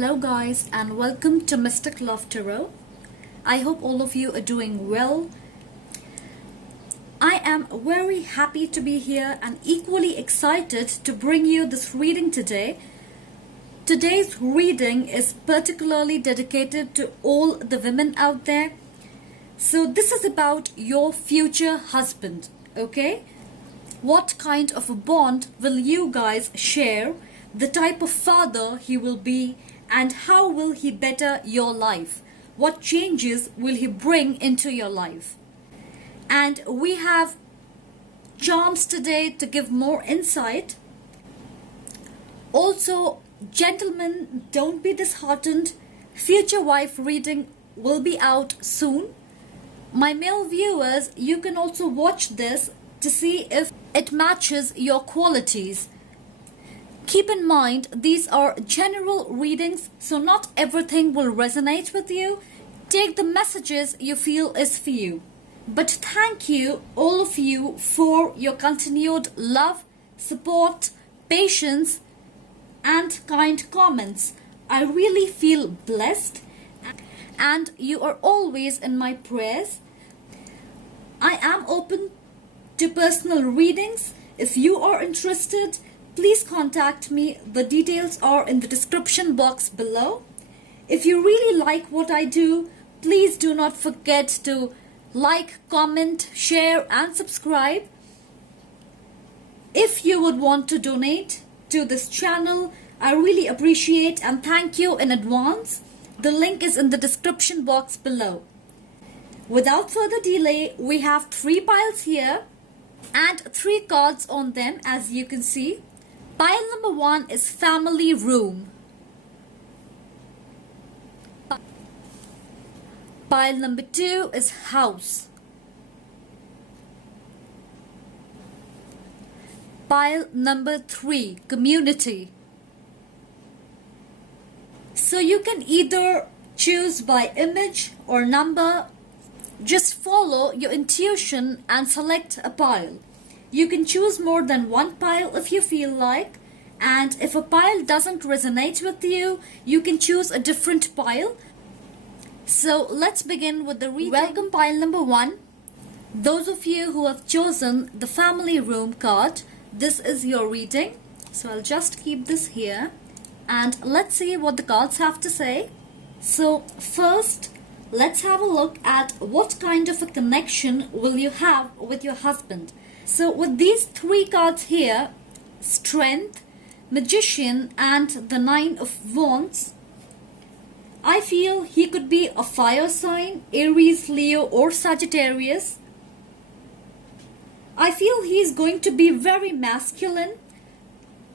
Hello guys, and welcome to Mystic Love Tarot. I hope all of you are doing well. I am very happy to be here and equally excited to bring you this reading today. Today's reading is particularly dedicated to all the women out there. So this is about your future husband, okay? What kind of a bond will you guys share? The type of father he will be, and how will he better your life? What changes will he bring into your life? And we have charms today to give more insight. Also, gentlemen, don't be disheartened. Future wife reading will be out soon. My male viewers, you can also watch this to see if it matches your qualities. Keep in mind, these are general readings, so not everything will resonate with you. Take the messages you feel is for you. But thank you, all of you, for your continued love, support, patience, and kind comments. I really feel blessed, and you are always in my prayers. I am open to personal readings. If you are interested, please contact me. The details are in the description box below. If you really like what I do, please do not forget to like, comment, share and subscribe. If you would want to donate to this channel, I really appreciate and thank you in advance. The link is in the description box below. Without further delay, we have 3 piles here and 3 cards on them, as you can see. Pile number 1 is family room. Pile number 2 is house. Pile number 3, community. So you can either choose by image or number. Just follow your intuition and select a pile. You can choose more than 1 pile if you feel like, and if a pile doesn't resonate with you, you can choose a different pile. So let's begin with the reading. Welcome pile number 1. Those of you who have chosen the family room card, this is your reading. So I'll just keep this here and let's see what the cards have to say. So first, let's have a look at what kind of a connection will you have with your husband. So with these 3 cards here, Strength, Magician and the 9 of Wands, I feel he could be a fire sign, Aries, Leo or Sagittarius. I feel he's going to be very masculine,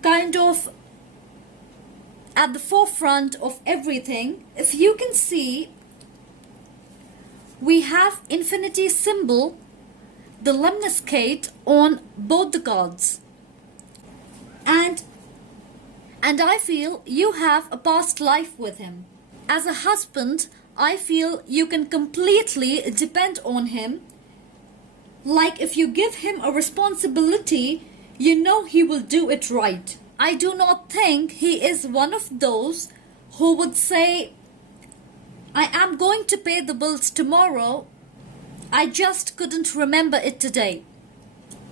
kind of at the forefront of everything. If you can see, we have infinity symbol, the lemniscate on both the cards. And I feel you have a past life with him. As a husband, I feel you can completely depend on him. Like if you give him a responsibility, you know he will do it right. I do not think he is one of those who would say, I am going to pay the bills tomorrow, I just couldn't remember it today.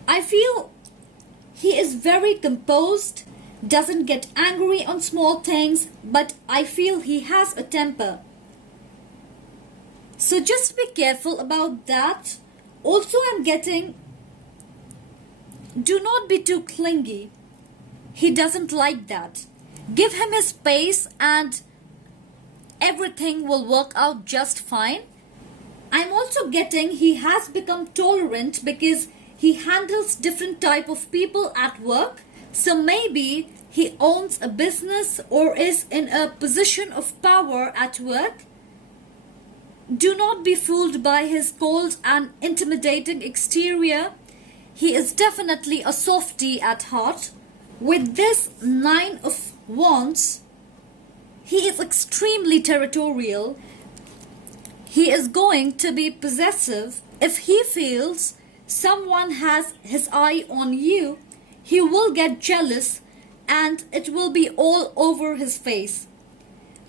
I feel he is very composed, doesn't get angry on small things, but I feel he has a temper. So just be careful about that. Also, I'm getting, do not be too clingy. He doesn't like that. Give him his space and everything will work out just fine. I'm also getting he has become tolerant because he handles different type of people at work. So maybe he owns a business or is in a position of power at work. Do not be fooled by his cold and intimidating exterior. He is definitely a softie at heart. With this 9 of Wands, he is extremely territorial. He is going to be possessive. If he feels someone has his eye on you, he will get jealous and it will be all over his face.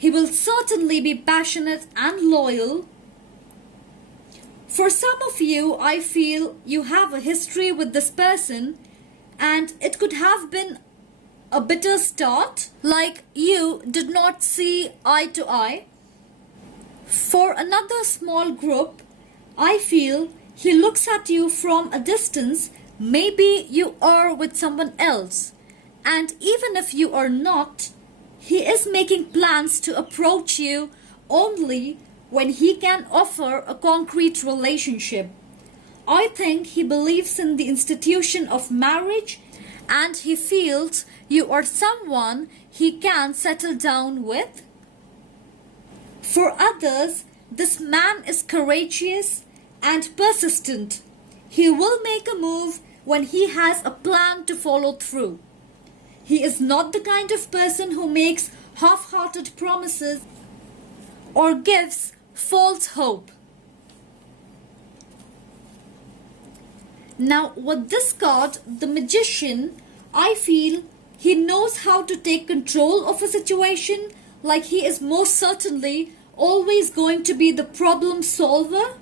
He will certainly be passionate and loyal. For some of you, I feel you have a history with this person and it could have been a bitter start, like you did not see eye to eye. For another small group, I feel he looks at you from a distance. Maybe you are with someone else, and even if you are not, he is making plans to approach you only when he can offer a concrete relationship. I think he believes in the institution of marriage and he feels you are someone he can settle down with. For others, this man is courageous and persistent. He will make a move when he has a plan to follow through. He is not the kind of person who makes half-hearted promises or gives false hope. Now, with this card, the Magician, I feel he knows how to take control of a situation, like he is most certainly always going to be the problem solver.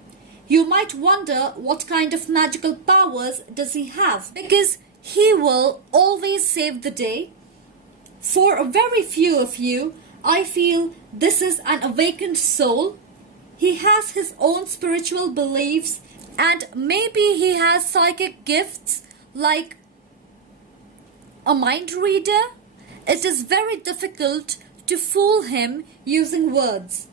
You might wonder what kind of magical powers does he have, because he will always save the day. For a very few of you, I feel this is an awakened soul. He has his own spiritual beliefs and maybe he has psychic gifts like a mind reader. It is very difficult to fool him using words.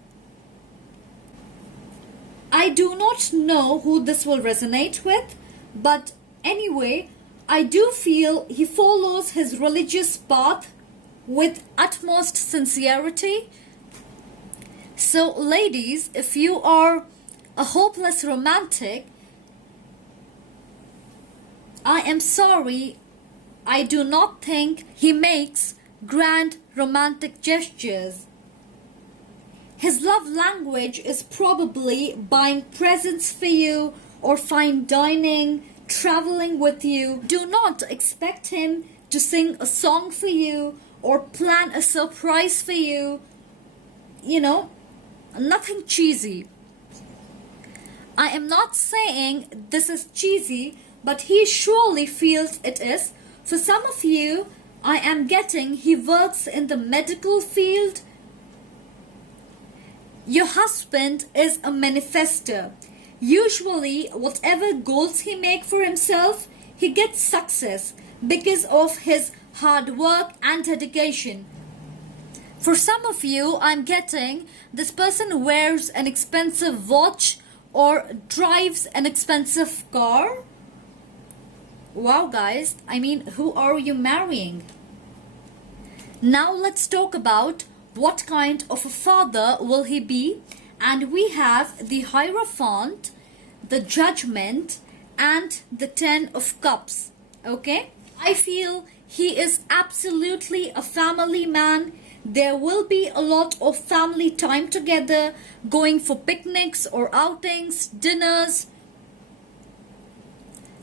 I do not know who this will resonate with, but anyway, I do feel he follows his religious path with utmost sincerity. So ladies, if you are a hopeless romantic, I am sorry, I do not think he makes grand romantic gestures. His love language is probably buying presents for you or fine dining, traveling with you. Do not expect him to sing a song for you or plan a surprise for you. You know, nothing cheesy. I am not saying this is cheesy, but he surely feels it is. For some of you, I am getting he works in the medical field. Your husband is a manifester. Usually, whatever goals he makes for himself, he gets success because of his hard work and dedication. For some of you, I'm getting this person wears an expensive watch or drives an expensive car. Wow, guys, I mean, who are you marrying? Now let's talk about what kind of a father will he be. And we have the Hierophant, the Judgment, and the Ten of Cups. Okay? I feel he is absolutely a family man. There will be a lot of family time together, going for picnics or outings, dinners.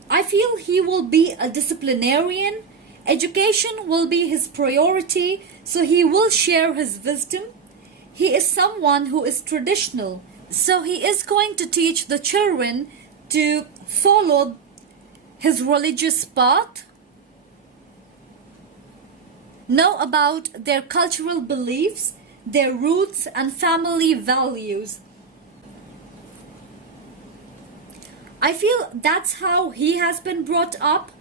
I feel he will be a disciplinarian. Education will be his priority, so he will share his wisdom. He is someone who is traditional, so he is going to teach the children to follow his religious path, know about their cultural beliefs, their roots and family values. I feel that's how he has been brought up.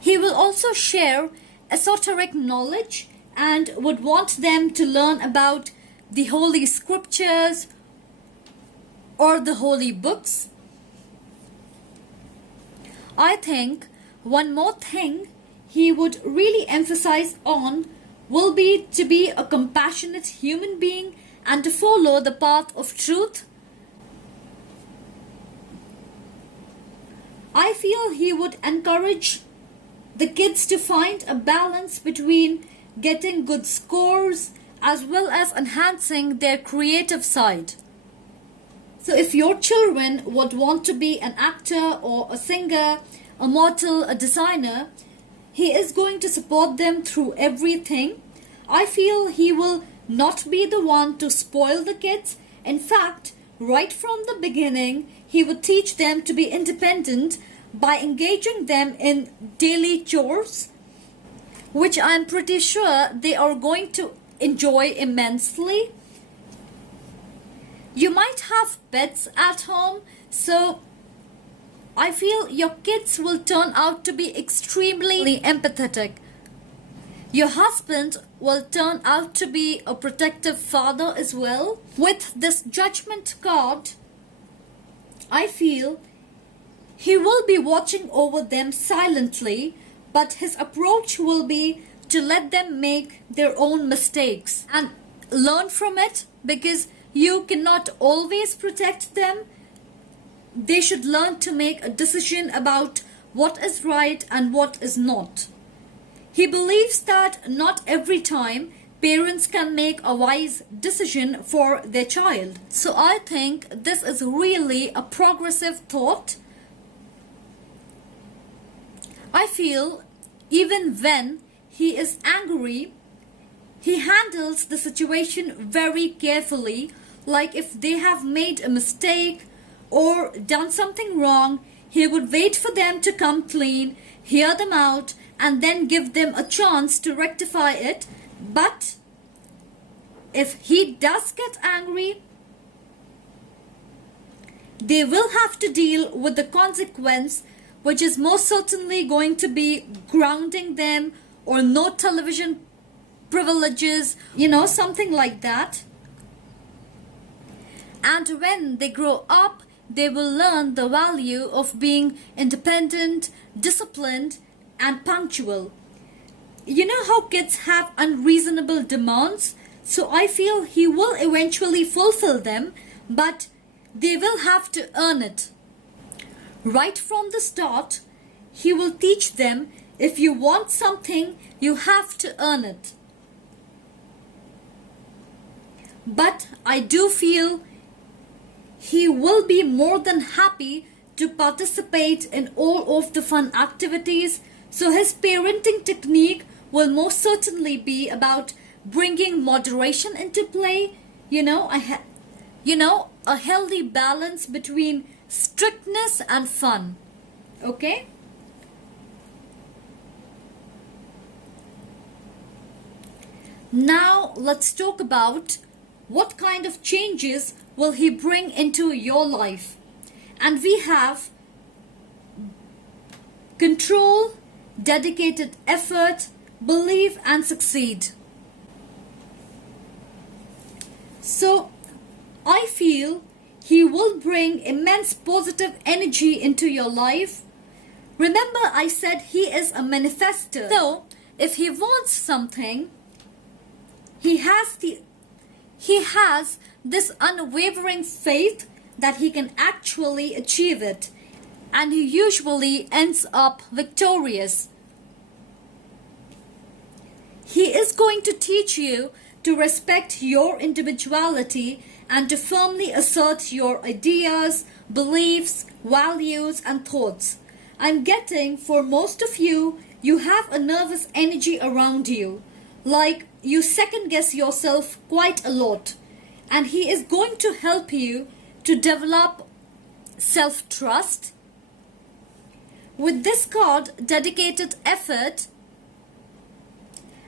He will also share esoteric knowledge and would want them to learn about the holy scriptures or the holy books. I think one more thing he would really emphasize on will be to be a compassionate human being and to follow the path of truth. I feel he would encourage the kids to find a balance between getting good scores as well as enhancing their creative side. So if your children would want to be an actor or a singer, a model, a designer, he is going to support them through everything. I feel he will not be the one to spoil the kids. In fact, right from the beginning, he would teach them to be independent by engaging them in daily chores, which I'm pretty sure they are going to enjoy immensely. You might have pets at home, so I feel your kids will turn out to be extremely empathetic. Your husband will turn out to be a protective father as well. With this Judgment card, I feel he will be watching over them silently, but his approach will be to let them make their own mistakes and learn from it, because you cannot always protect them. They should learn to make a decision about what is right and what is not. He believes that not every time parents can make a wise decision for their child. So I think this is really a progressive thought. I feel even when he is angry, he handles the situation very carefully. Like if they have made a mistake or done something wrong, he would wait for them to come clean, hear them out, and then give them a chance to rectify it. But if he does get angry, they will have to deal with the consequence, which is most certainly going to be grounding them or no television privileges, something like that. And when they grow up, they will learn the value of being independent, disciplined, and punctual. You know how kids have unreasonable demands? So I feel he will eventually fulfill them, but they will have to earn it. Right from the start, he will teach them if you want something, you have to earn it. But I do feel he will be more than happy to participate in all of the fun activities. So his parenting technique will most certainly be about bringing moderation into play. A healthy balance between strictness and fun. Okay? Now let's talk about what kind of changes will he bring into your life. And we have control, dedicated effort, believe and succeed. So I feel he will bring immense positive energy into your life. Remember, I said he is a manifestor. So if he wants something, he has this unwavering faith that he can actually achieve it, and he usually ends up victorious. He is going to teach you to respect your individuality and to firmly assert your ideas, beliefs, values, and thoughts. I'm getting for most of you, you have a nervous energy around you. Like you second guess yourself quite a lot. And he is going to help you to develop self-trust. With this card, dedicated effort,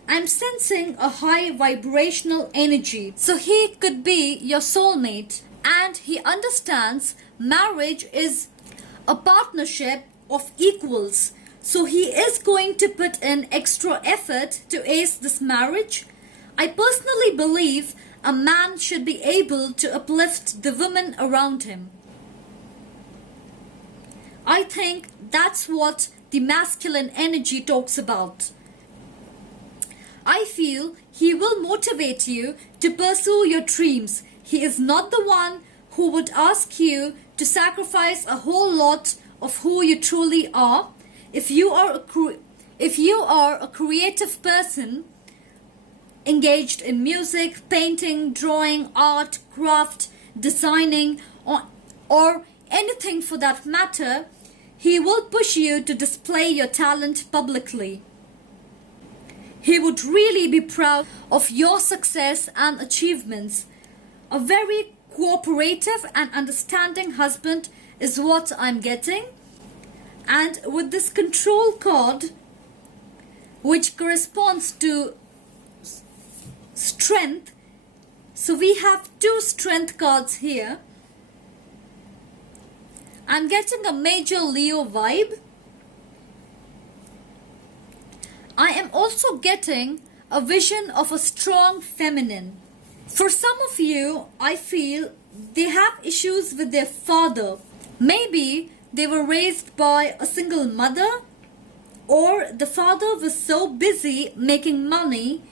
I'm sensing a high vibrational energy. So he could be your soulmate. And he understands marriage is a partnership of equals. So he is going to put in extra effort to ace this marriage. I personally believe a man should be able to uplift the women around him. I think that's what the masculine energy talks about. I feel he will motivate you to pursue your dreams. He is not the one who would ask you to sacrifice a whole lot of who you truly are. If you are a creative person engaged in music, painting, drawing, art, craft, designing, or anything for that matter, he will push you to display your talent publicly. He would really be proud of your success and achievements. A very cooperative and understanding husband is what I'm getting. And with this control card, which corresponds to strength, so we have two strength cards here. I'm getting a major Leo vibe. I am also getting a vision of a strong feminine. For some of you, I feel they have issues with their father. Maybe they were raised by a single mother, or the father was so busy making money,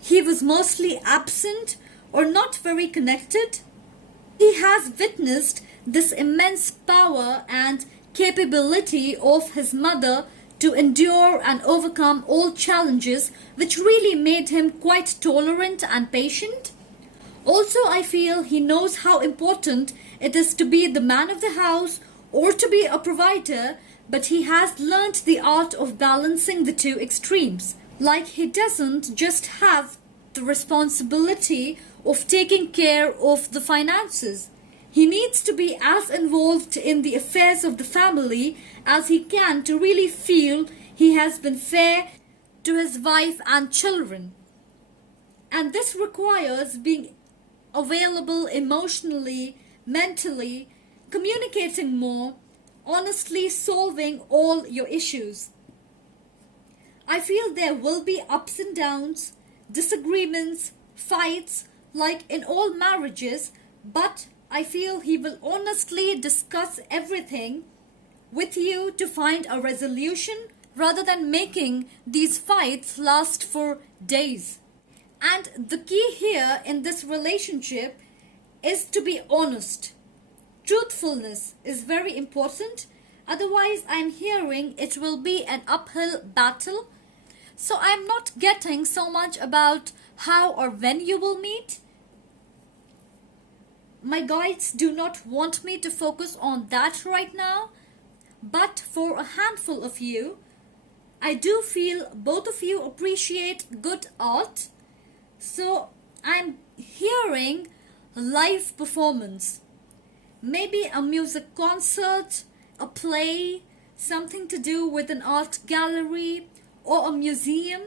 he was mostly absent or not very connected. He has witnessed this immense power and capability of his mother to endure and overcome all challenges, which really made him quite tolerant and patient. Also, I feel he knows how important it is to be the man of the house or to be a provider, but he has learnt the art of balancing the two extremes. Like, he doesn't just have the responsibility of taking care of the finances. He needs to be as involved in the affairs of the family as he can to really feel he has been fair to his wife and children. And this requires being available emotionally, mentally, communicating more, honestly solving all your issues. I feel there will be ups and downs, disagreements, fights, like in all marriages, but I feel he will honestly discuss everything with you to find a resolution rather than making these fights last for days. And the key here in this relationship is to be honest. Truthfulness is very important. Otherwise, I'm hearing it will be an uphill battle. So I'm not getting so much about how or when you will meet. My guides do not want me to focus on that right now. But for a handful of you, I do feel both of you appreciate good art. So I'm hearing live performance. Maybe a music concert, a play, something to do with an art gallery or a museum.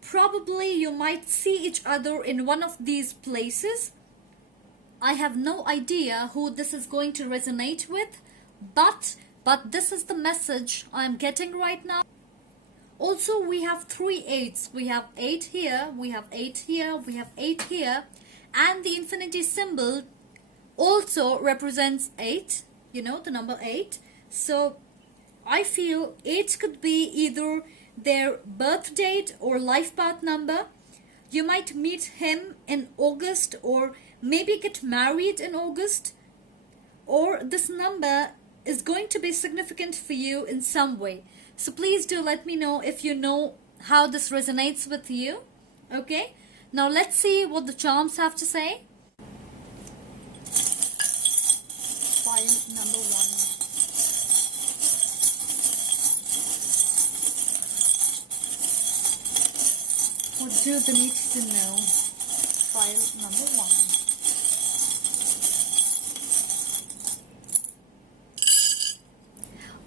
Probably you might see each other in one of these places. I have no idea who this is going to resonate with, but this is the message I'm getting right now. Also, we have 3 8s. We have 8 here, we have 8 here, we have 8 here, and the infinity symbol also represents 8, you know, the number 8. So I feel 8 could be either their birth date or life path number. You might meet him in August or maybe get married in August, or this number is going to be significant for you in some way. So please do let me know if you know how this resonates with you. Okay, now let's see what the charms have to say. File number 1. What do they need to know? File number 1.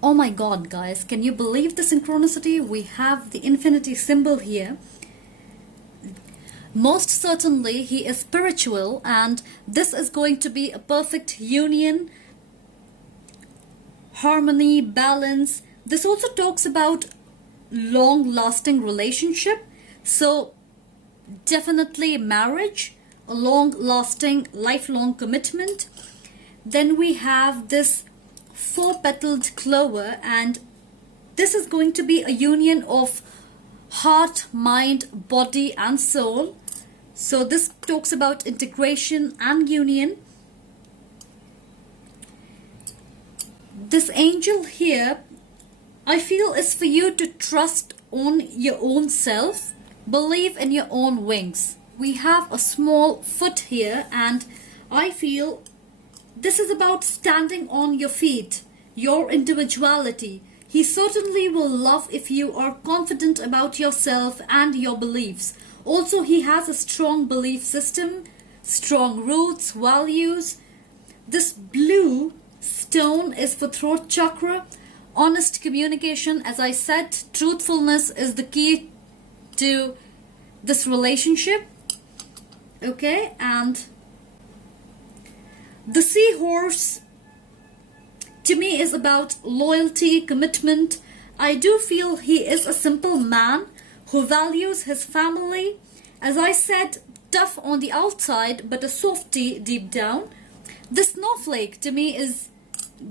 Oh my god, guys, can you believe the synchronicity? We have the infinity symbol here. Most certainly he is spiritual, and this is going to be a perfect union, harmony, balance. This also talks about long-lasting relationship. So definitely marriage, a long-lasting, lifelong commitment. Then we have this 4-petaled clover, and this is going to be a union of heart, mind, body and soul. So this talks about integration and union. This angel here, I feel, is for you to trust on your own self, believe in your own wings. We have a small foot here, and I feel this is about standing on your feet, your individuality, He certainly will love if you are confident about yourself and your beliefs. Also, he has a strong belief system, strong roots, values. This blue stone is for throat chakra. Honest communication, as I said, truthfulness is the key to this relationship. Okay, and the seahorse to me is about loyalty, commitment. I do feel he is a simple man who values his family. As I said, tough on the outside, but a softie deep down. The snowflake to me is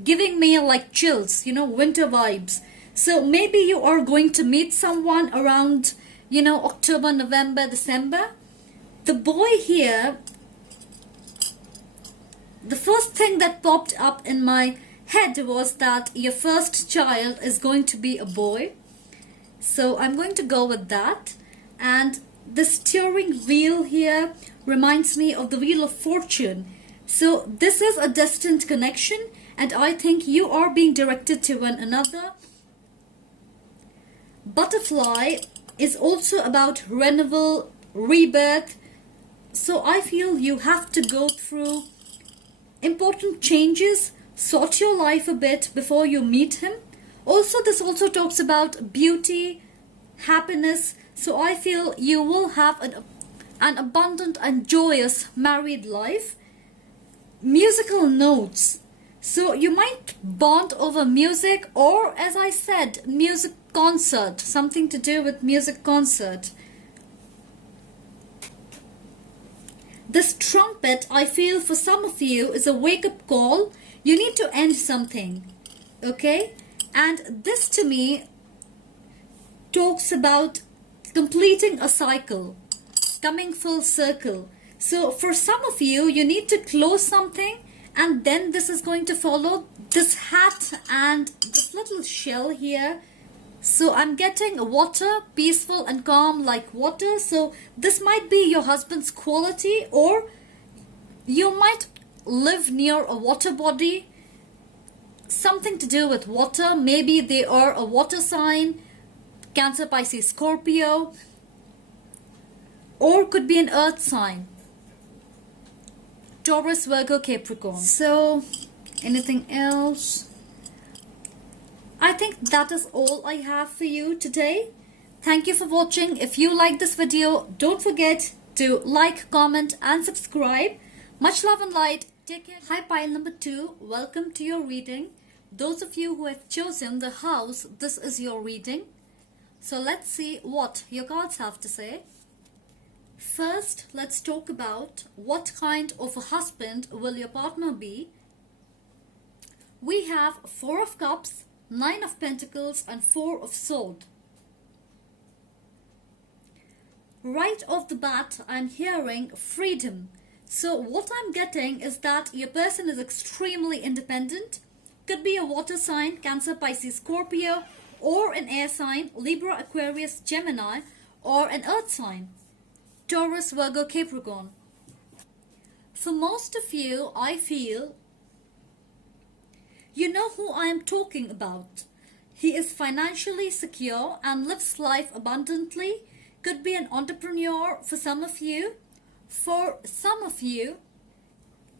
giving me like chills, winter vibes. So maybe you are going to meet someone around, October, November, December. The boy here, the first thing that popped up in my head was that your first child is going to be a boy. So I'm going to go with that. And the steering wheel here reminds me of the Wheel of Fortune. So this is a destined connection, and I think you are being directed to one another. Butterfly is also about renewal, rebirth. So I feel you have to go through important changes, sort your life a bit before you meet him. Also, this also talks about beauty, happiness. So I feel you will have an abundant and joyous married life. Musical notes. So you might bond over music, or as I said, music concert, something to do with music concert. This trumpet, I feel for some of you, is a wake-up call. You need to end something, okay? And this to me talks about completing a cycle, coming full circle. So for some of you, you need to close something, and then this is going to follow. This hat and this little shell here. So I'm getting water, peaceful and calm like water. So this might be your husband's quality, or you might live near a water body. Something to do with water. Maybe they are a water sign, Cancer, Pisces, Scorpio, or could be an earth sign, Taurus, Virgo, Capricorn. So anything else? I think that is all I have for you today. Thank you for watching. If you like this video, don't forget to like, comment and subscribe. Much love and light. Take care. Hi pile number 2. Welcome to your reading. Those of you who have chosen the house, this is your reading. So let's see what your cards have to say. First, let's talk about what kind of a husband will your partner be. We have 4 of Cups, 9 of Pentacles and 4 of Swords. Right off the bat, I'm hearing freedom. So what I'm getting is that your person is extremely independent. Could be a water sign, Cancer, Pisces, Scorpio, or an air sign, Libra, Aquarius, Gemini, or an earth sign, Taurus, Virgo, Capricorn. For most of you, I feel you know who I am talking about. He is financially secure and lives life abundantly. Could be an entrepreneur for some of you. For some of you,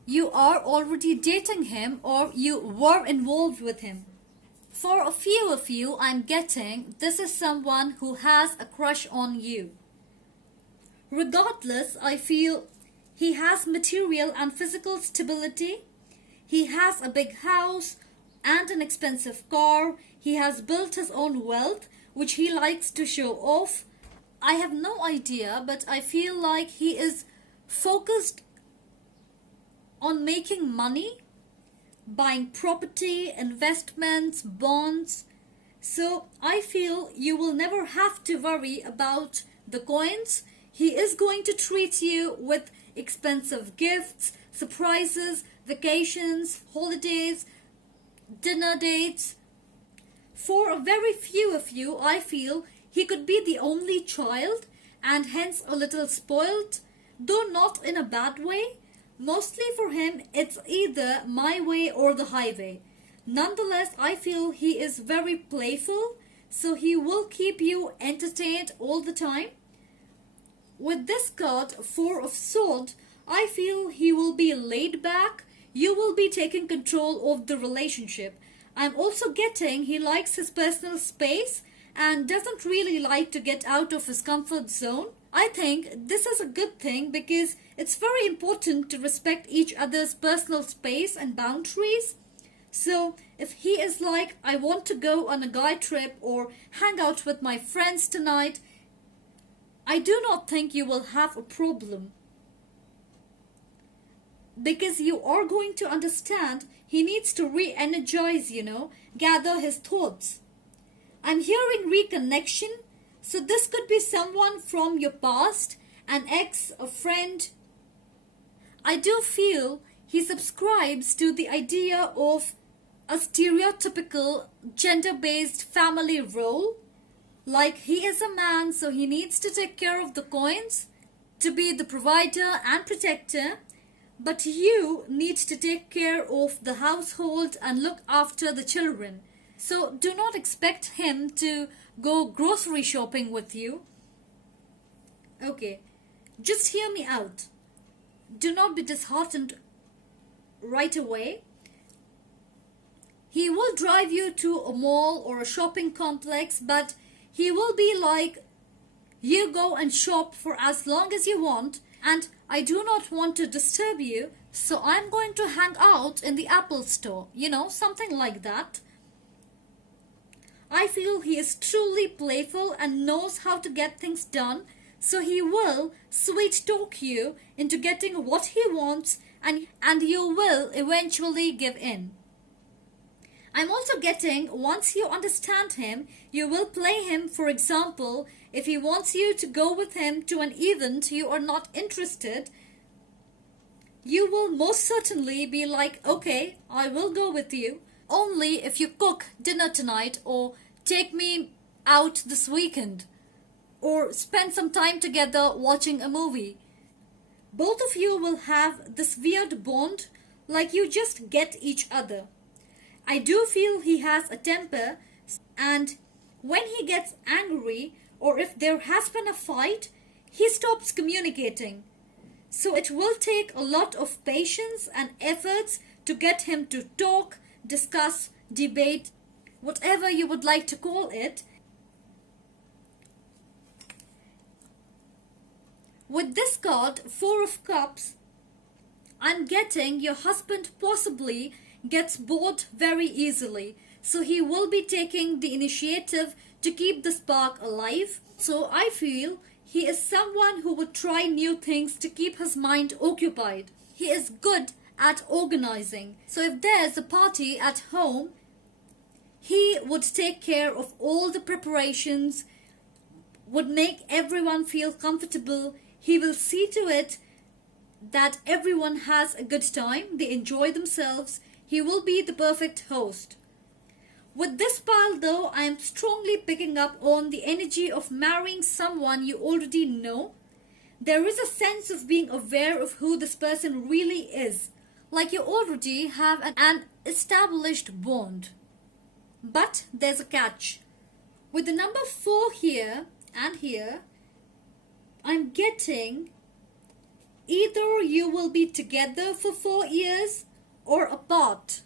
you are already dating him or you were involved with him. For a few of you, I'm getting this is someone who has a crush on you. Regardless, I feel he has material and physical stability. He has a big house and an expensive car. He has built his own wealth, which he likes to show off. I have no idea, but I feel like he is focused on making money, buying property, investments, bonds. So I feel you will never have to worry about the coins. He is going to treat you with expensive gifts, surprises, vacations, holidays, dinner dates. For a very few of you, I feel he could be the only child and hence a little spoiled, though not in a bad way. Mostly for him, it's either my way or the highway. Nonetheless, I feel he is very playful, so he will keep you entertained all the time. With this card, Four of Swords, I feel he will be laid back. You will be taking control of the relationship. I'm also getting he likes his personal space and doesn't really like to get out of his comfort zone. I think this is a good thing because it's very important to respect each other's personal space and boundaries. So if he is like, I want to go on a guy trip or hang out with my friends tonight, I do not think you will have a problem. Because you are going to understand he needs to re-energize, gather his thoughts. I'm hearing reconnection. So this could be someone from your past, an ex, a friend. I do feel he subscribes to the idea of a stereotypical gender-based family role. Like he is a man, so he needs to take care of the coins, to be the provider and protector. But you need to take care of the household and look after the children. So do not expect him to go grocery shopping with you. Okay, just hear me out. Do not be disheartened right away. He will drive you to a mall or a shopping complex, but he will be like, you go and shop for as long as you want, and I do not want to disturb you, so I'm going to hang out in the Apple store, something like that. I feel he is truly playful and knows how to get things done, so he will sweet talk you into getting what he wants, and you will eventually give in. I'm also getting, once you understand him, you will play him. For example, if he wants you to go with him to an event you are not interested, you will most certainly be like, okay, I will go with you. Only if you cook dinner tonight or take me out this weekend or spend some time together watching a movie. Both of you will have this weird bond, like you just get each other. I do feel he has a temper, and when he gets angry or if there has been a fight, he stops communicating. So it will take a lot of patience and efforts to get him to talk, discuss, debate, whatever you would like to call it. With this card, Four of Cups, I'm getting your husband possibly gets bored very easily. So he will be taking the initiative to keep the spark alive. So I feel he is someone who would try new things to keep his mind occupied. He is good at organizing. So if there's a party at home, he would take care of all the preparations, would make everyone feel comfortable. He will see to it that everyone has a good time, they enjoy themselves. He will be the perfect host. With this pile though, I am strongly picking up on the energy of marrying someone you already know. There is a sense of being aware of who this person really is. Like you already have an established bond. But there's a catch. With the number 4 here and here, I'm getting either you will be together for 4 years or apart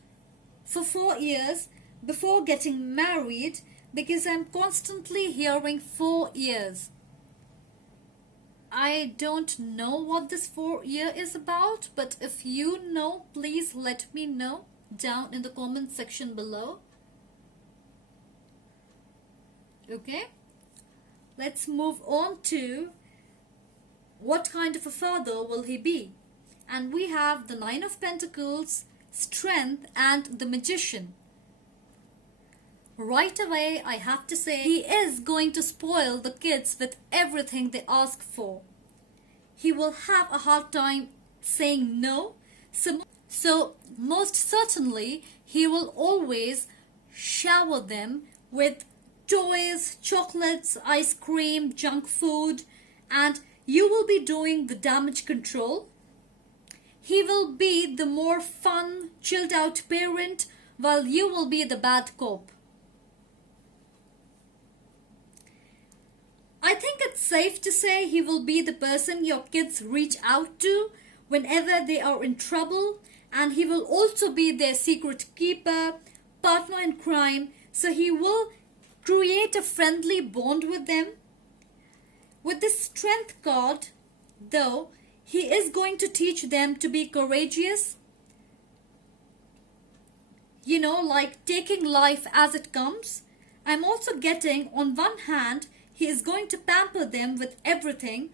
for 4 years before getting married, because I'm constantly hearing 4 years. I don't know what this 4 year is about, but if you know, please let me know down in the comment section below. Okay, let's move on to what kind of a father will he be. And we have the 9 of Pentacles, Strength, and the Magician. Right away, I have to say, he is going to spoil the kids with everything they ask for. He will have a hard time saying no. So most certainly, he will always shower them with toys, chocolates, ice cream, junk food, and you will be doing the damage control. He will be the more fun, chilled out parent while you will be the bad cop. I think it's safe to say he will be the person your kids reach out to whenever they are in trouble, and he will also be their secret keeper, partner in crime, so he will create a friendly bond with them. With this strength card, though, he is going to teach them to be courageous, like taking life as it comes. I'm also getting, on one hand, he is going to pamper them with everything,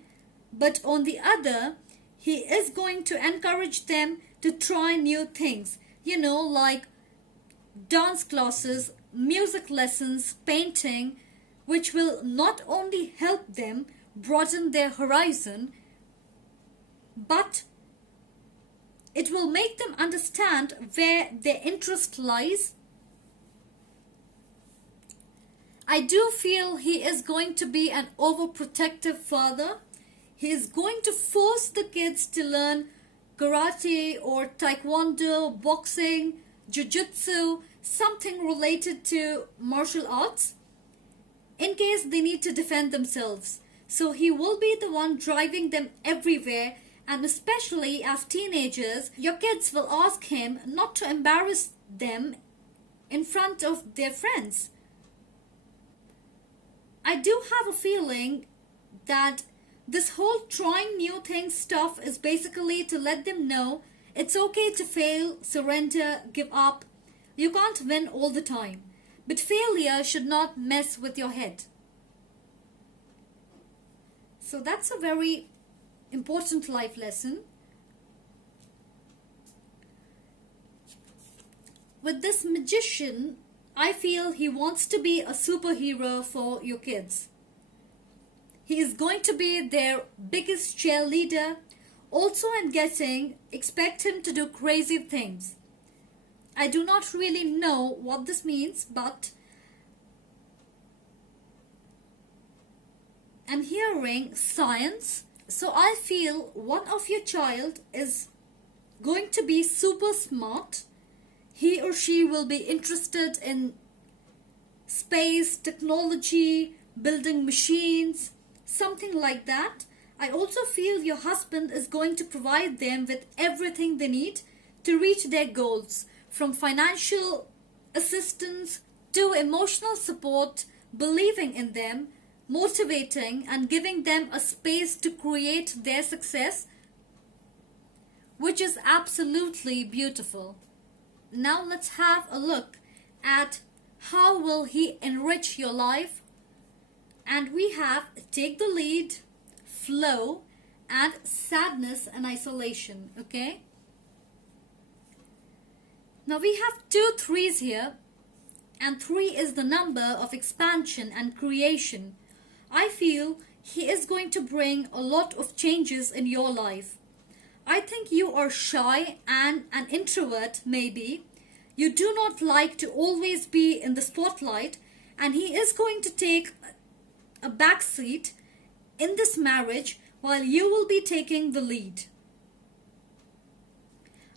but on the other, he is going to encourage them to try new things, like dance classes, music lessons, painting, which will not only help them broaden their horizon, but it will make them understand where their interest lies. I do feel he is going to be an overprotective father. He is going to force the kids to learn karate or taekwondo, boxing, jiu-jitsu, something related to martial arts, in case they need to defend themselves. So he will be the one driving them everywhere, and especially as teenagers, your kids will ask him not to embarrass them in front of their friends. I do have a feeling that this whole trying new things stuff is basically to let them know it's okay to fail, surrender, give up. You can't win all the time, but failure should not mess with your head. So that's a very important life lesson. With this magician, I feel he wants to be a superhero for your kids. He is going to be their biggest cheerleader. Also, I'm guessing, expect him to do crazy things. I do not really know what this means, but I'm hearing science. So I feel one of your child is going to be super smart. He or she will be interested in space, technology, building machines, something like that. I also feel your husband is going to provide them with everything they need to reach their goals, from financial assistance to emotional support, believing in them, motivating and giving them a space to create their success, which is absolutely beautiful. Now let's have a look at how will he enrich your life. And we have take the lead, flow, and sadness and isolation. Okay. Now we have 2 threes here, and 3 is the number of expansion and creation. I feel he is going to bring a lot of changes in your life. I think you are shy and an introvert maybe. You do not like to always be in the spotlight, and he is going to take a back seat in this marriage while you will be taking the lead.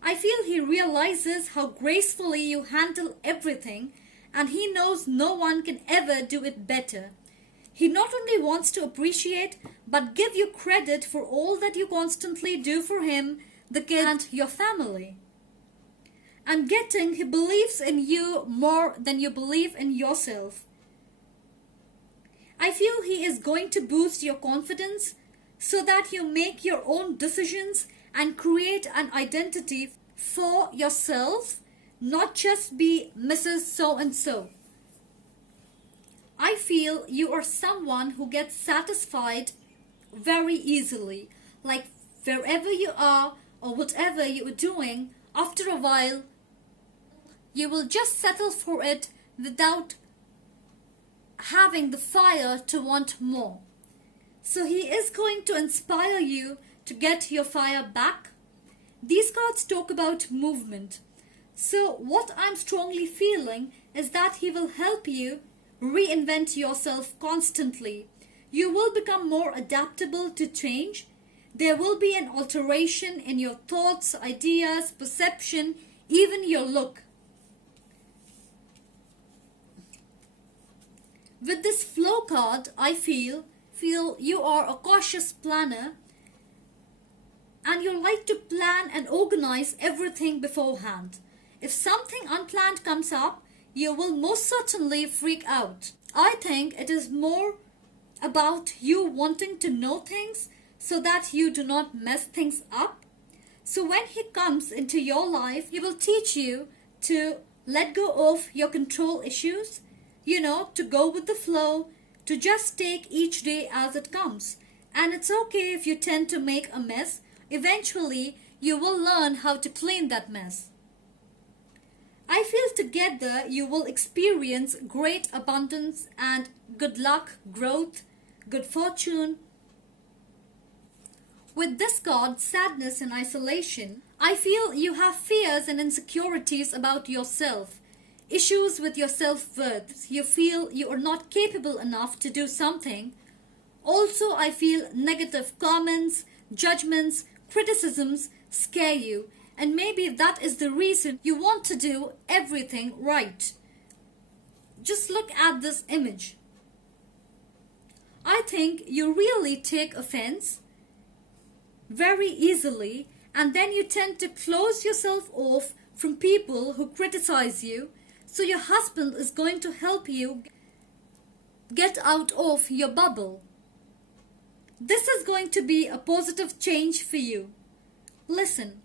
I feel he realizes how gracefully you handle everything, and he knows no one can ever do it better. He not only wants to appreciate but give you credit for all that you constantly do for him, the kid, and your family. I'm getting he believes in you more than you believe in yourself. I feel he is going to boost your confidence so that you make your own decisions and create an identity for yourself, not just be Mrs. So-and-so. I feel you are someone who gets satisfied very easily. Like wherever you are or whatever you are doing, after a while, you will just settle for it without having the fire to want more. So he is going to inspire you to get your fire back. These cards talk about movement. So what I'm strongly feeling is that he will help you reinvent yourself constantly. You will become more adaptable to change. There will be an alteration in your thoughts, ideas, perception, even your look. With this flow card, I feel you are a cautious planner and you like to plan and organize everything beforehand. If something unplanned comes up, you will most certainly freak out. I think it is more about you wanting to know things so that you do not mess things up. So when he comes into your life, he will teach you to let go of your control issues, to go with the flow, to just take each day as it comes. And it's okay if you tend to make a mess. Eventually, you will learn how to clean that mess. I feel together you will experience great abundance and good luck, growth, good fortune. With this card, sadness and isolation, I feel you have fears and insecurities about yourself, issues with your self-worth. You feel you are not capable enough to do something. Also, I feel negative comments, judgments, criticisms scare you, and maybe that is the reason you want to do everything right. Just look at this image. I think you really take offense very easily, and then you tend to close yourself off from people who criticize you. So your husband is going to help you get out of your bubble. This is going to be a positive change for you. Listen,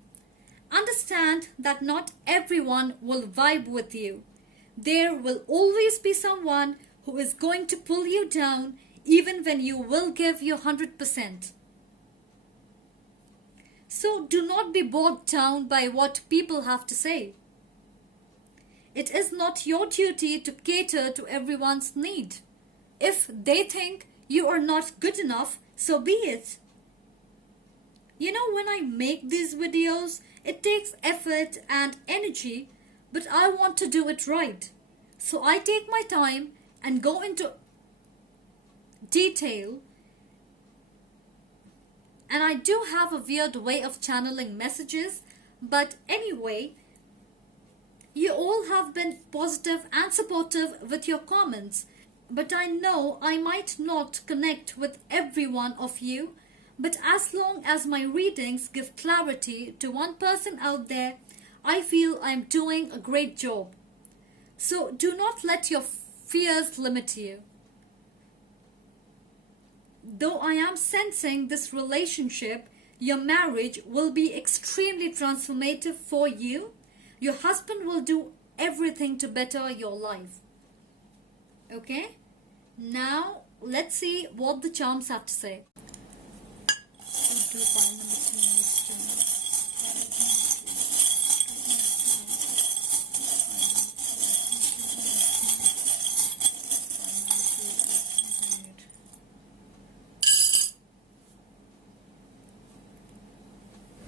understand that not everyone will vibe with you. There will always be someone who is going to pull you down even when you will give your 100%. So do not be bogged down by what people have to say. It is not your duty to cater to everyone's need. If they think you are not good enough, so be it. When I make these videos, it takes effort and energy, but I want to do it right. So I take my time and go into detail. And I do have a weird way of channeling messages, but anyway, you all have been positive and supportive with your comments. But I know I might not connect with every one of you. But as long as my readings give clarity to one person out there, I feel I'm doing a great job. So do not let your fears limit you. Though I am sensing this relationship, your marriage will be extremely transformative for you. Your husband will do everything to better your life. Okay? Now, let's see what the charms have to say.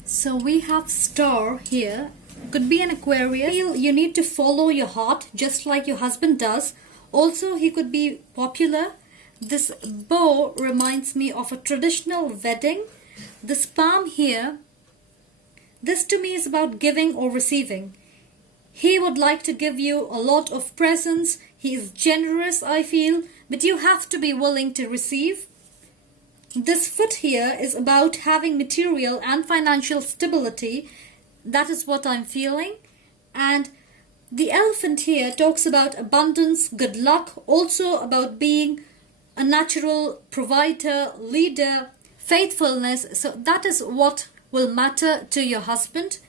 So we have star here. Could be an Aquarius. You need to follow your heart just like your husband does. Also, he could be popular. This bow reminds me of a traditional wedding. This palm here, this to me is about giving or receiving. He would like to give you a lot of presents. He is generous, I feel, but you have to be willing to receive. This foot here is about having material and financial stability. That is what I'm feeling. And the elephant here talks about abundance, good luck, also about being a natural provider, leader, faithfulness. So that is what will matter to your husband.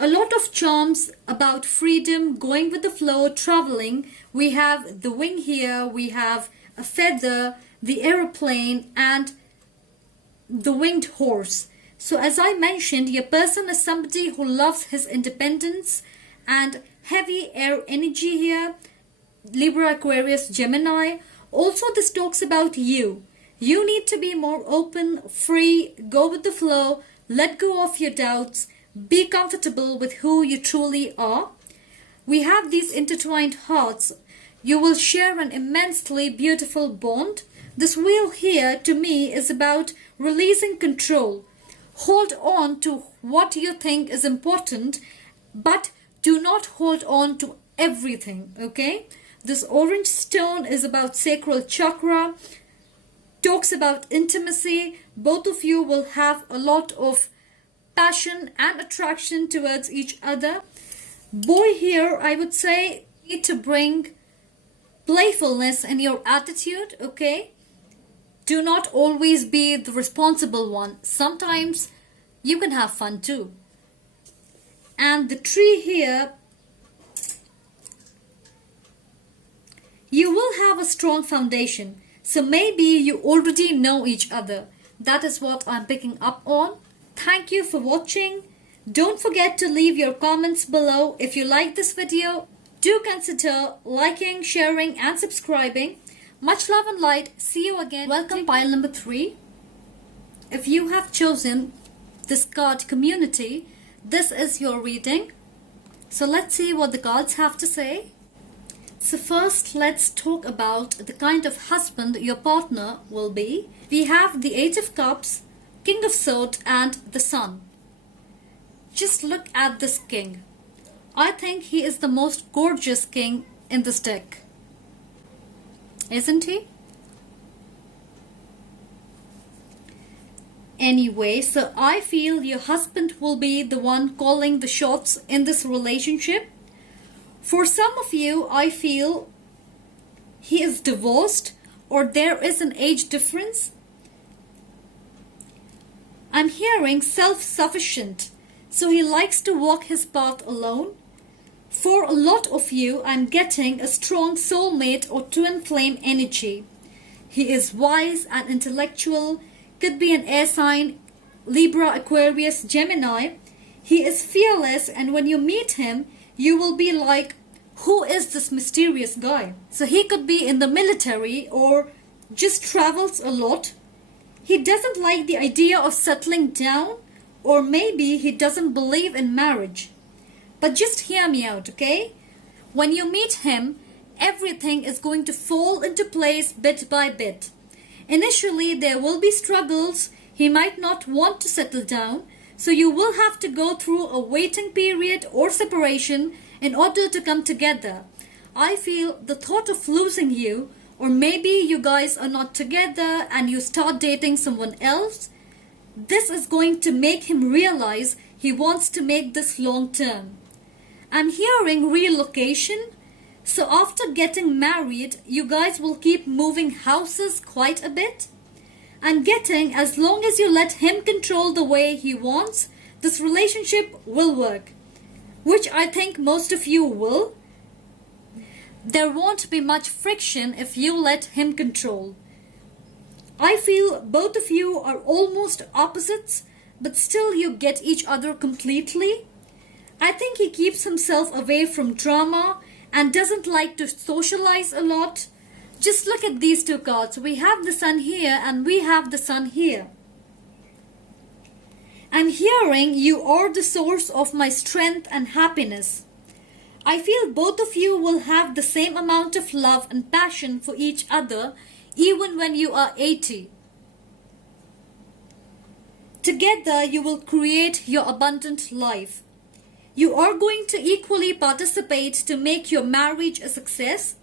A lot of charms about freedom, going with the flow, traveling. We have the wing here, we have a feather, the aeroplane, and the winged horse. So as I mentioned, your person is somebody who loves his independence and heavy air energy here. Libra, Aquarius, Gemini. Also, this talks about you. You need to be more open, free, go with the flow, let go of your doubts, be comfortable with who you truly are. We have these intertwined hearts. You will share an immensely beautiful bond. This wheel here to me is about releasing control. Hold on to what you think is important, but do not hold on to everything, okay? This orange stone is about sacral chakra, talks about intimacy. Both of you will have a lot of passion and attraction towards each other. Boy, here I would say you need to bring playfulness in your attitude, okay? Do not always be the responsible one. Sometimes you can have fun too. And the tree here, you will have a strong foundation. So maybe you already know each other. That is what I'm picking up on. Thank you for watching. Don't forget to leave your comments below. If you like this video, do consider liking, sharing and subscribing. Much love and light. See you again. Welcome pile number 3. If you have chosen this card community, this is your reading. So let's see what the cards have to say. So first, let's talk about the kind of husband your partner will be. We have the 8 of Cups, King of Swords and the Sun. Just look at this king. I think he is the most gorgeous king in this deck. Isn't he? Anyway, so I feel your husband will be the one calling the shots in this relationship. For some of you, I feel he is divorced or there is an age difference. I'm hearing self-sufficient, so he likes to walk his path alone. For a lot of you, I'm getting a strong soulmate or twin flame energy. He is wise and intellectual, could be an air sign, Libra, Aquarius, Gemini. He is fearless, and when you meet him, you will be like, who is this mysterious guy? So he could be in the military or just travels a lot. He doesn't like the idea of settling down, or maybe he doesn't believe in marriage. But just hear me out, okay? When you meet him, everything is going to fall into place bit by bit. Initially, there will be struggles. He might not want to settle down, so you will have to go through a waiting period or separation in order to come together. I feel the thought of losing you, or maybe you guys are not together and you start dating someone else, this is going to make him realize he wants to make this long term. I'm hearing relocation. So after getting married, you guys will keep moving houses quite a bit. I'm getting as long as you let him control the way he wants, this relationship will work. Which I think most of you will. There won't be much friction if you let him control. I feel both of you are almost opposites, but still you get each other completely. I think he keeps himself away from drama and doesn't like to socialize a lot. Just look at these 2 cards. We have the Sun here and we have the Sun here. I'm hearing you are the source of my strength and happiness. I feel both of you will have the same amount of love and passion for each other even when you are 80. Together you will create your abundant life. You are going to equally participate to make your marriage a success.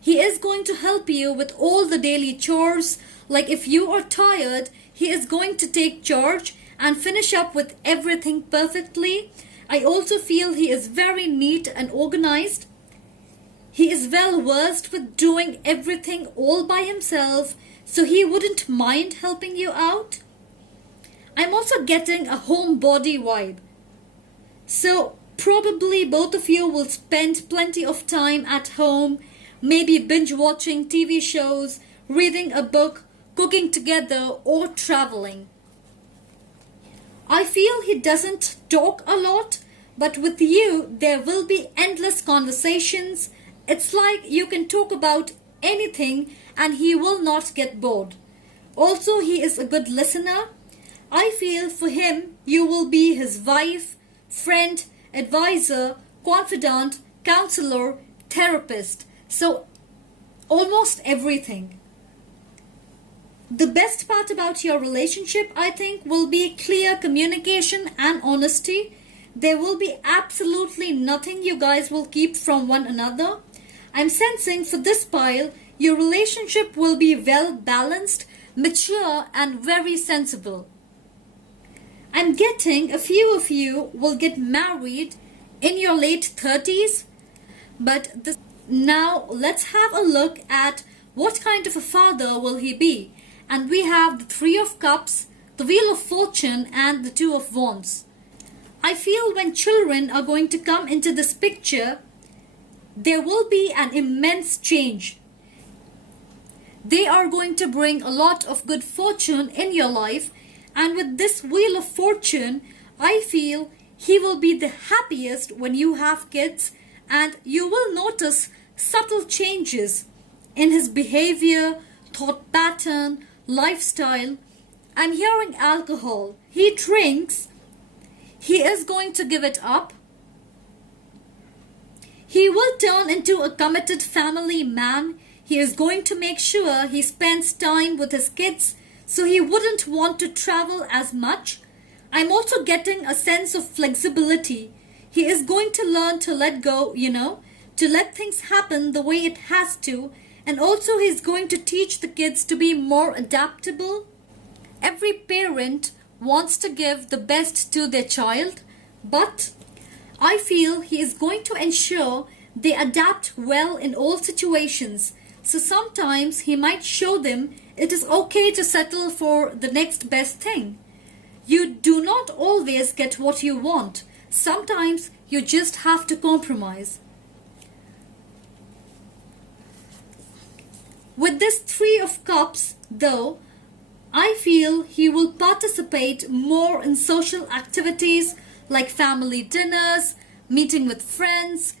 He is going to help you with all the daily chores. Like if you are tired, he is going to take charge and finish up with everything perfectly. I also feel he is very neat and organized. He is well versed with doing everything all by himself, so he wouldn't mind helping you out. I'm also getting a homebody vibe. So probably both of you will spend plenty of time at home, maybe binge watching TV shows, reading a book, cooking together or traveling. I feel he doesn't talk a lot, but with you there will be endless conversations. It's like you can talk about anything and he will not get bored. Also, he is a good listener. I feel for him you will be his wife, friend, advisor, confidant, counselor, therapist. So almost everything. The best part about your relationship, I think, will be clear communication and honesty. There will be absolutely nothing you guys will keep from one another. I'm sensing for this pile, your relationship will be well balanced, mature and very sensible. I'm getting a few of you will get married in your late 30s. Now let's have a look at what kind of a father will he be. And we have the Three of Cups, the Wheel of Fortune and the Two of Wands. I feel when children are going to come into this picture, there will be an immense change. They are going to bring a lot of good fortune in your life, and with this Wheel of Fortune, I feel he will be the happiest when you have kids, and you will notice subtle changes in his behavior, thought pattern, lifestyle. I'm hearing alcohol. He drinks. He is going to give it up. He will turn into a committed family man. He is going to make sure he spends time with his kids, so he wouldn't want to travel as much. I'm also getting a sense of flexibility. He is going to learn to let go, to let things happen the way it has to. And also he's going to teach the kids to be more adaptable. Every parent wants to give the best to their child, but I feel he is going to ensure they adapt well in all situations. So sometimes he might show them it is okay to settle for the next best thing. You do not always get what you want. Sometimes you just have to compromise. With this Three of Cups, though, I feel he will participate more in social activities like family dinners, meeting with friends,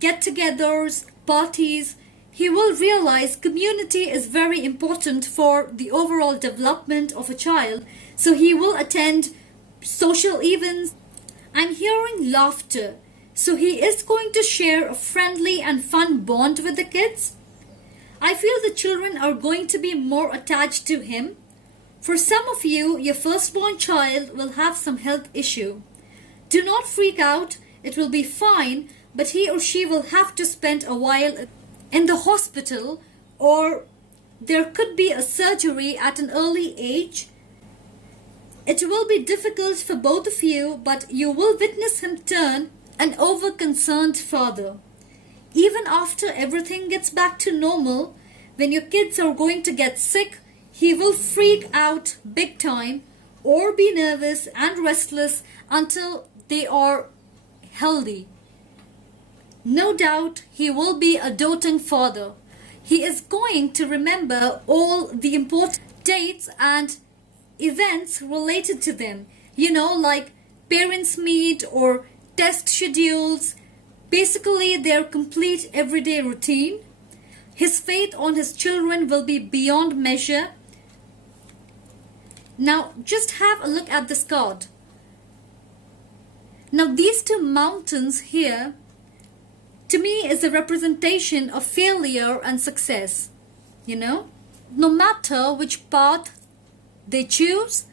get-togethers, parties. He will realize community is very important for the overall development of a child, so he will attend social events. I'm hearing laughter, so he is going to share a friendly and fun bond with the kids. I feel the children are going to be more attached to him. For some of you, your firstborn child will have some health issue. Do not freak out, it will be fine, but he or she will have to spend a while in the hospital, or there could be a surgery at an early age. It will be difficult for both of you, but you will witness him turn an over-concerned father. Even after everything gets back to normal, when your kids are going to get sick, he will freak out big time or be nervous and restless until they are healthy. No doubt he will be a doting father. He is going to remember all the important dates and events related to them. Like parents' meet or test schedules. Basically their complete everyday routine. His faith on his children will be beyond measure. Now just have a look at this card. Now these two mountains here to me is a representation of failure and success. No matter which path they choose,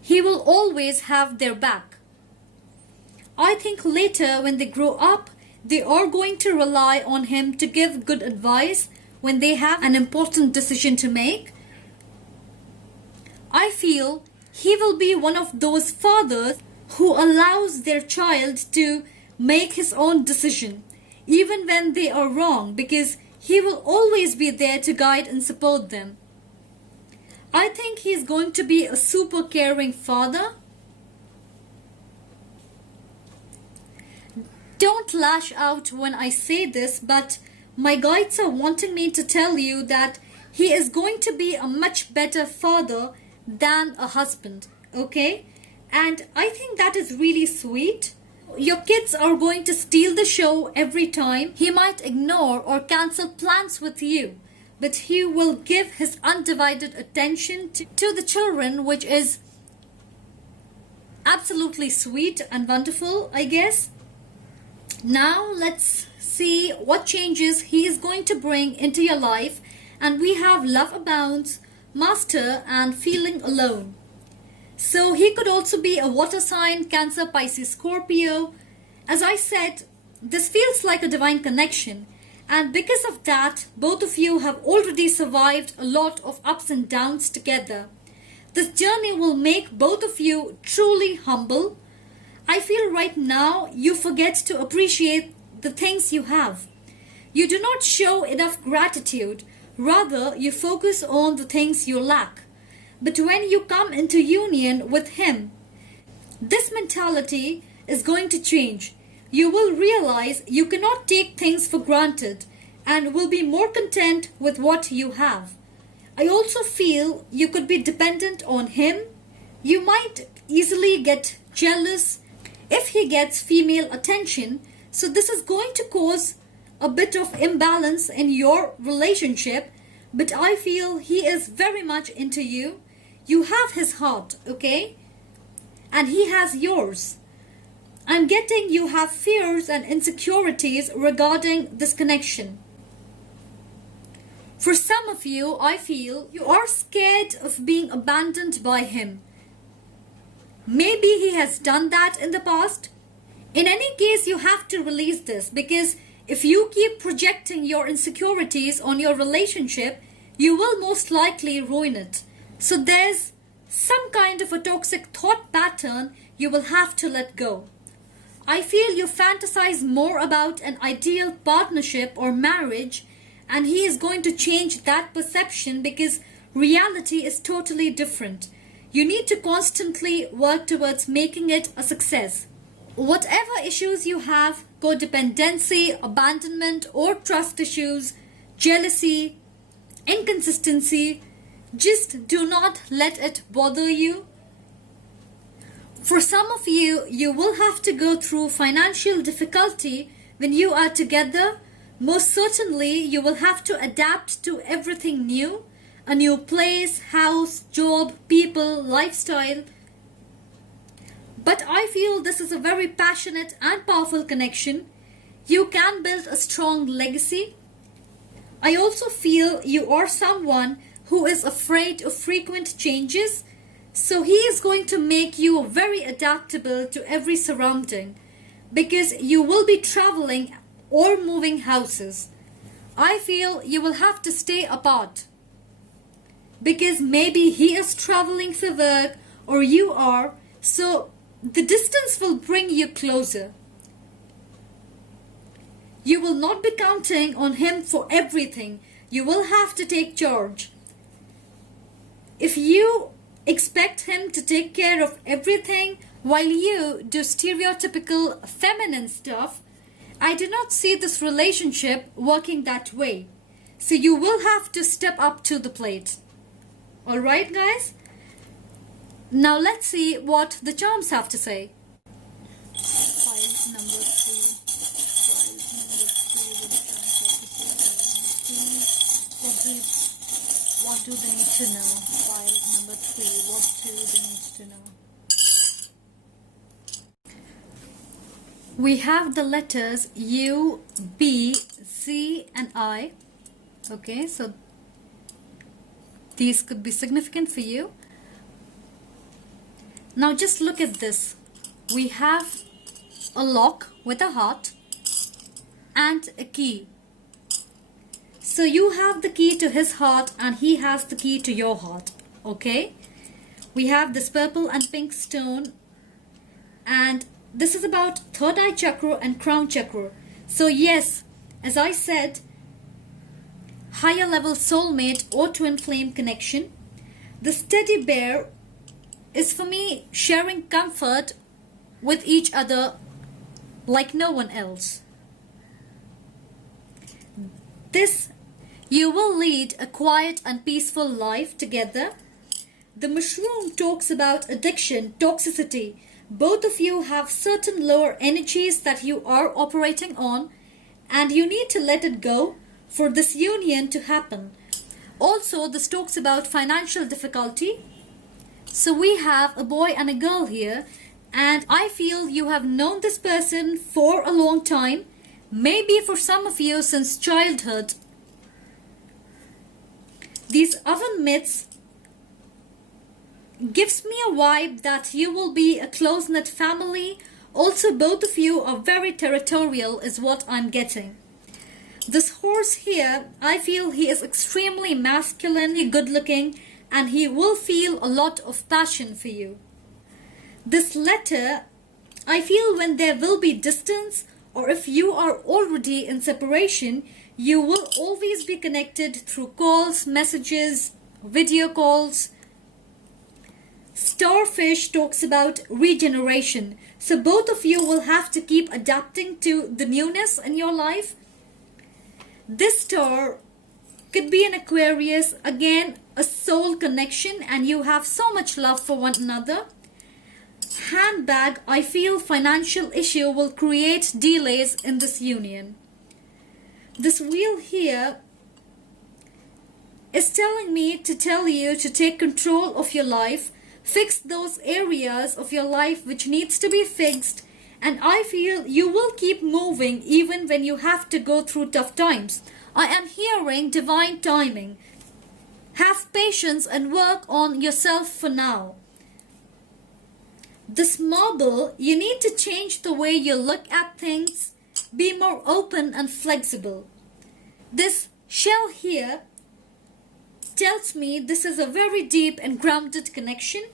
he will always have their back. I think later when they grow up, they are going to rely on him to give good advice when they have an important decision to make. I feel he will be one of those fathers who allows their child to make his own decision, even when they are wrong, because he will always be there to guide and support them. I think he's going to be a super caring father. Don't lash out when I say this, but my guides are wanting me to tell you that he is going to be a much better father than a husband, okay? And I think that is really sweet. Your kids are going to steal the show every time. He might ignore or cancel plans with you, but he will give his undivided attention to the children, which is absolutely sweet and wonderful, I guess. Now let's see what changes he is going to bring into your life. And we have Love Abounds, Master and Feeling Alone. So he could also be a water sign, Cancer, Pisces, Scorpio. As I said, this feels like a divine connection, and because of that, both of you have already survived a lot of ups and downs together. This journey will make both of you truly humble. I feel right now you forget to appreciate the things you have. You do not show enough gratitude, rather you focus on the things you lack. But when you come into union with him, this mentality is going to change. You will realize you cannot take things for granted and will be more content with what you have. I also feel you could be dependent on him. You might easily get jealous if he gets female attention, so this is going to cause a bit of imbalance in your relationship, but I feel he is very much into you. You have his heart, okay? And he has yours. I'm getting you have fears and insecurities regarding this connection. For some of you, I feel you are scared of being abandoned by him. Maybe he has done that in the past. In any case, you have to release this, because if you keep projecting your insecurities on your relationship, you will most likely ruin it. So there's some kind of a toxic thought pattern you will have to let go. I feel you fantasize more about an ideal partnership or marriage, and he is going to change that perception because reality is totally different. You need to constantly work towards making it a success. Whatever issues you have, codependency, abandonment or trust issues, jealousy, inconsistency, just do not let it bother you. For some of you, you will have to go through financial difficulty when you are together. Most certainly, you will have to adapt to everything new, a new place, house, job, people, lifestyle. But I feel this is a very passionate and powerful connection. You can build a strong legacy. I also feel you are someone who is afraid of frequent changes, so he is going to make you very adaptable to every surrounding because you will be traveling or moving houses. I feel you will have to stay apart because maybe he is traveling for work or you are, so the distance will bring you closer. You will not be counting on him for everything. You will have to take charge. If you expect him to take care of everything while you do stereotypical feminine stuff, I do not see this relationship working that way. So you will have to step up to the plate. Alright guys? Now let's see what the charms have to say. File number 3. File number 3. What do they need to know? File number 3. What do they need to know? We have the letters U, B, C and I. Okay, so these could be significant for you. Now just look at this. We have a lock with a heart and a key. So you have the key to his heart and he has the key to your heart. Okay? We have this purple and pink stone, and this is about third eye chakra and crown chakra. So yes, as I said, higher level soulmate or twin flame connection. This teddy bear is for me sharing comfort with each other like no one else. You will lead a quiet and peaceful life together. The mushroom talks about addiction, toxicity. Both of you have certain lower energies that you are operating on, and you need to let it go for this union to happen. Also, this talks about financial difficulty. So we have a boy and a girl here, and I feel you have known this person for a long time, maybe for some of you since childhood. These oven mitts gives me a vibe that you will be a close-knit family, Also, both of you are very territorial is what I'm getting. This horse here, I feel he is extremely masculine, good looking, and he will feel a lot of passion for you. This letter, I feel when there will be distance, or if you are already in separation, you will always be connected through calls, messages, video calls. Starfish talks about regeneration. So both of you will have to keep adapting to the newness in your life. This star could be an Aquarius, again a soul connection, and you have so much love for one another. Handbag, I feel financial issue will create delays in this union. This wheel here is telling me to tell you to take control of your life, fix those areas of your life which needs to be fixed, and I feel you will keep moving even when you have to go through tough times. I am hearing divine timing. Have patience and work on yourself for now. This marble, you need to change the way you look at things, be more open and flexible. This shell here tells me this is a very deep and grounded connection.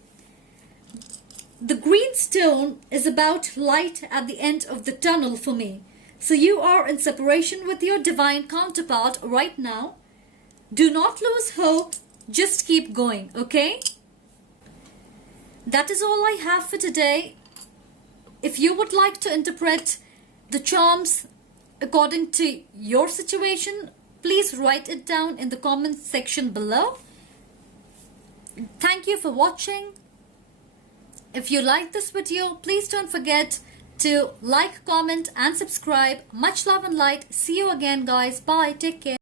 The green stone is about light at the end of the tunnel for me. So you are in separation with your divine counterpart right now. Do not lose hope. Just keep going, okay? That is all I have for today. If you would like to interpret the charms according to your situation, please write it down in the comments section below. Thank you for watching. If you like this video, please don't forget to like, comment and subscribe. Much love and light. See you again, guys. Bye. Take care.